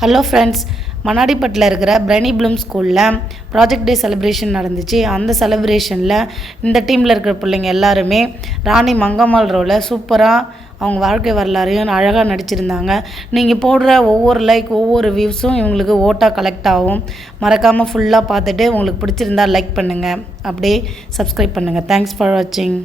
Hello friends மணாடிப்பட்டில் இருக்கிற பிரனி Bloom ஸ்கூலில் ப்ராஜெக்ட் டே செலிப்ரேஷன் நடந்துச்சு. அந்த செலிப்ரேஷனில் இந்த டீமில் இருக்கிற பிள்ளைங்க எல்லாருமே ராணி மங்கம்மாள் ரோவில் சூப்பராக அவங்க வாழ்க்கை வரலாறையும் அழகாக நடிச்சிருந்தாங்க. நீங்கள் போடுற ஒவ்வொரு லைக் ஒவ்வொரு வியூஸும் இவங்களுக்கு ஓட்டாக கலெக்ட் ஆகும். மறக்காமல் ஃபுல்லாக பார்த்துட்டு உங்களுக்கு பிடிச்சிருந்தா லைக் பண்ணுங்கள் அப்படியே சப்ஸ்கிரைப் பண்ணுங்கள் தேங்க்ஸ் ஃபார் வாட்சிங்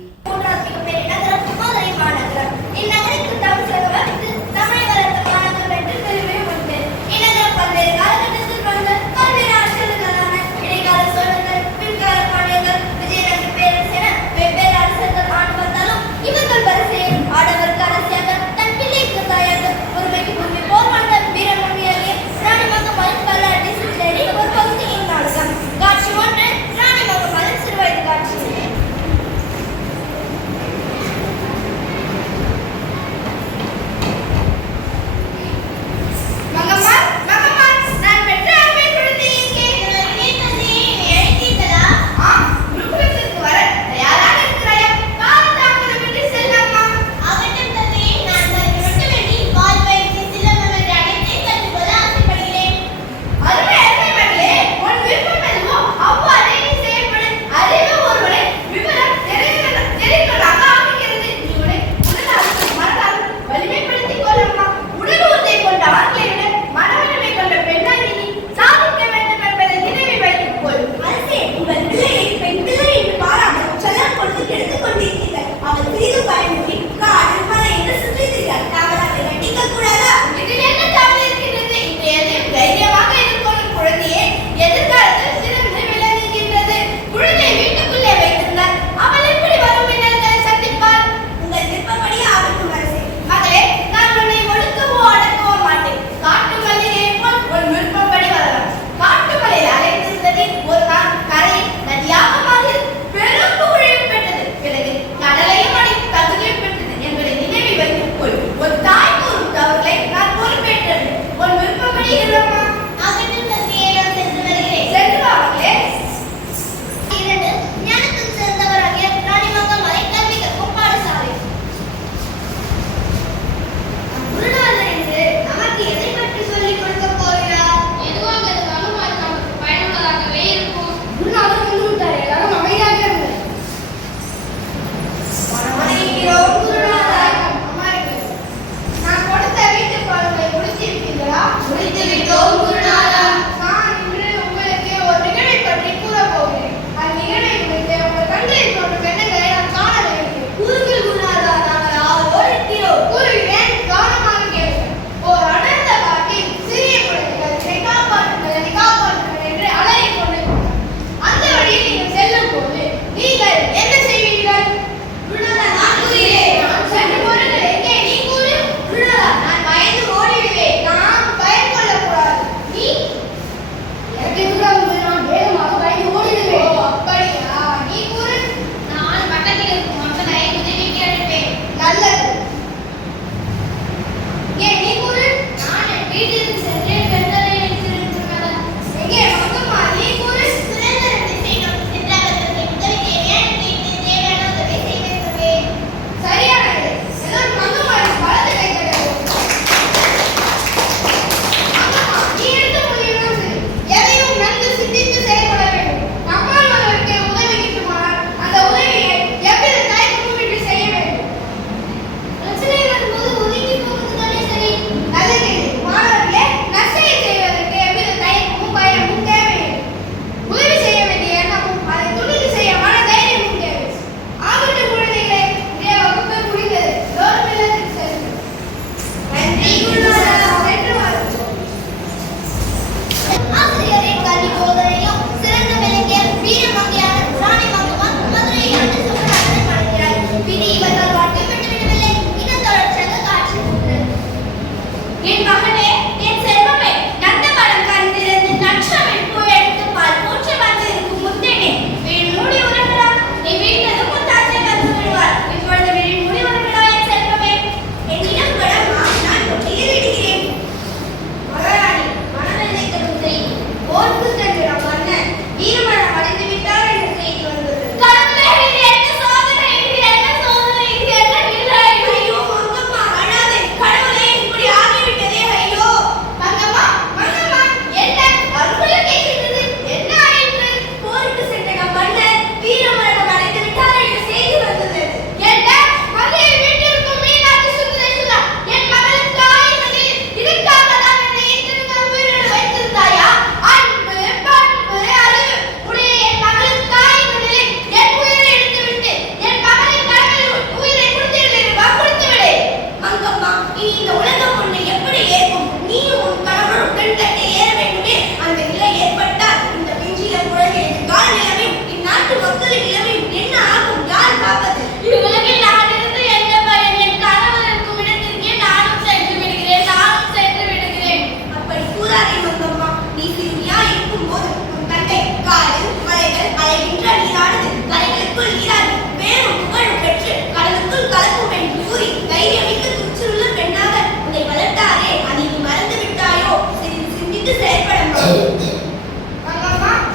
சிந்தித்து செயல்படம்மா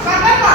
மங்கம்மா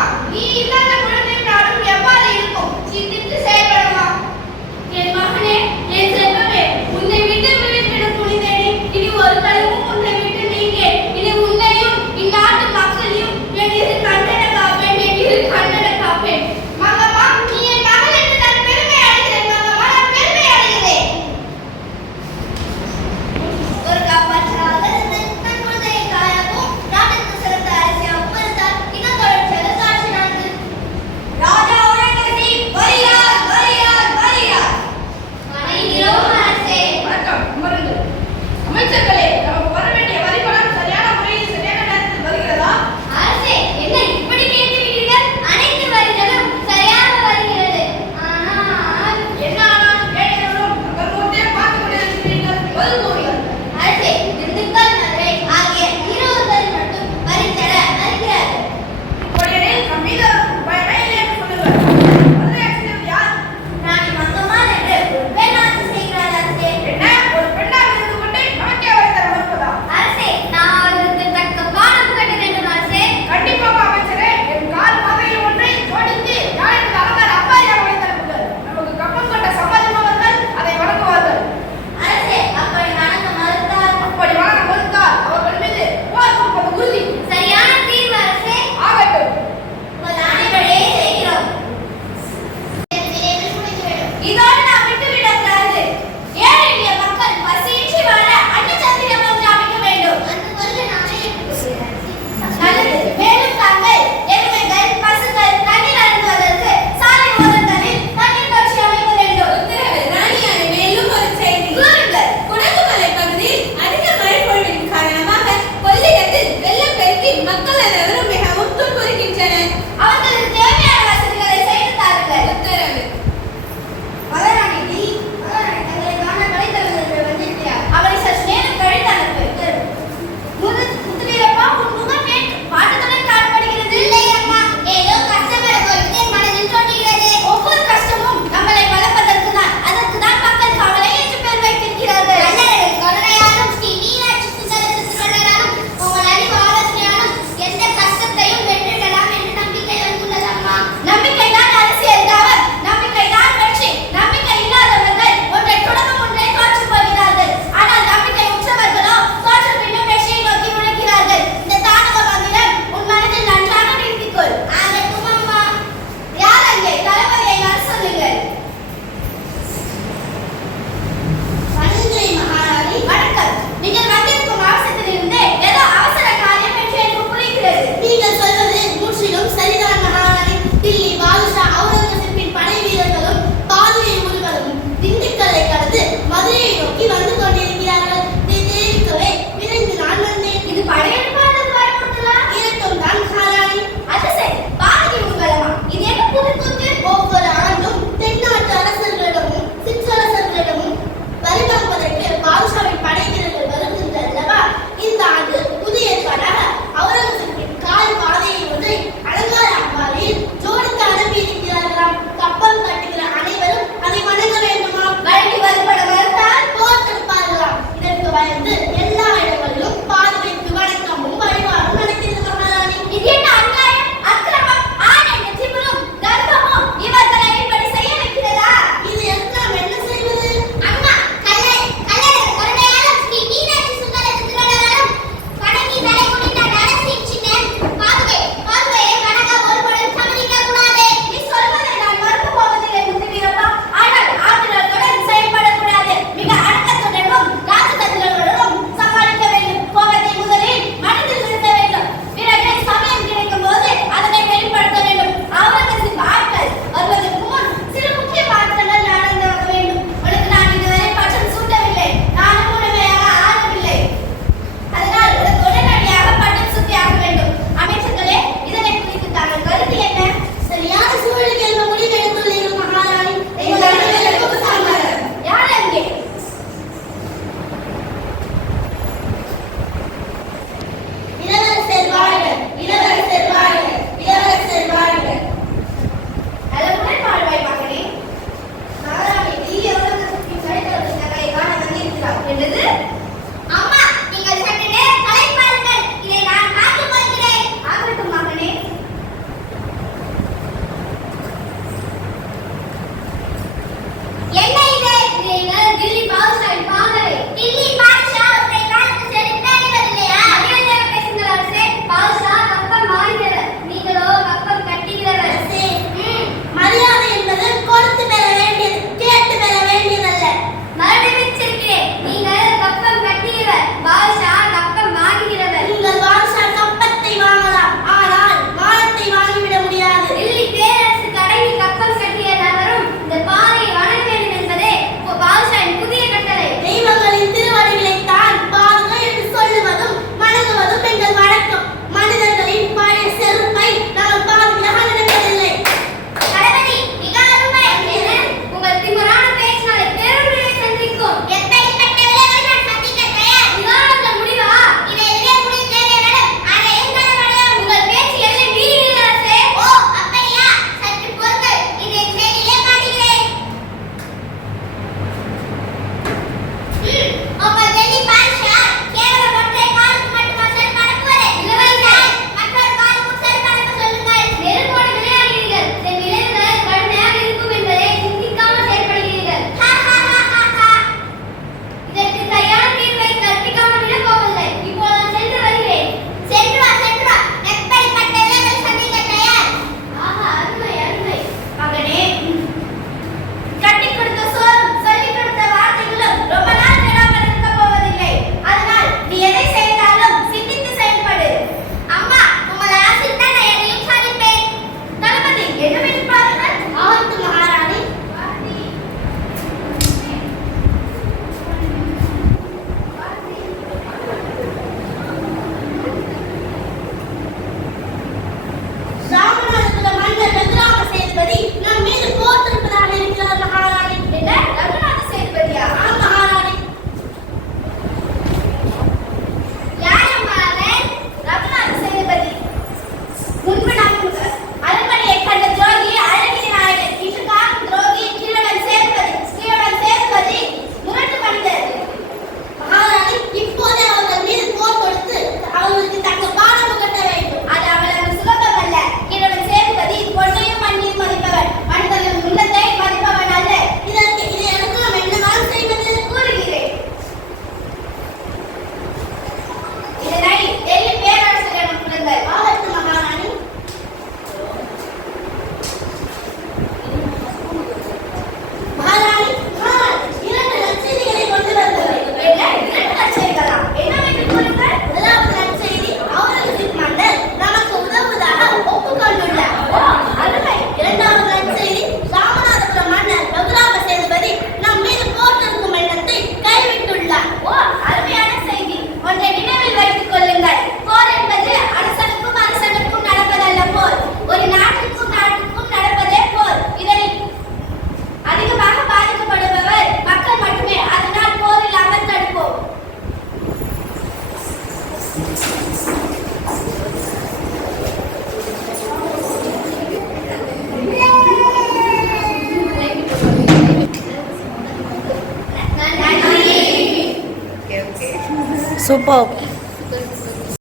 Well.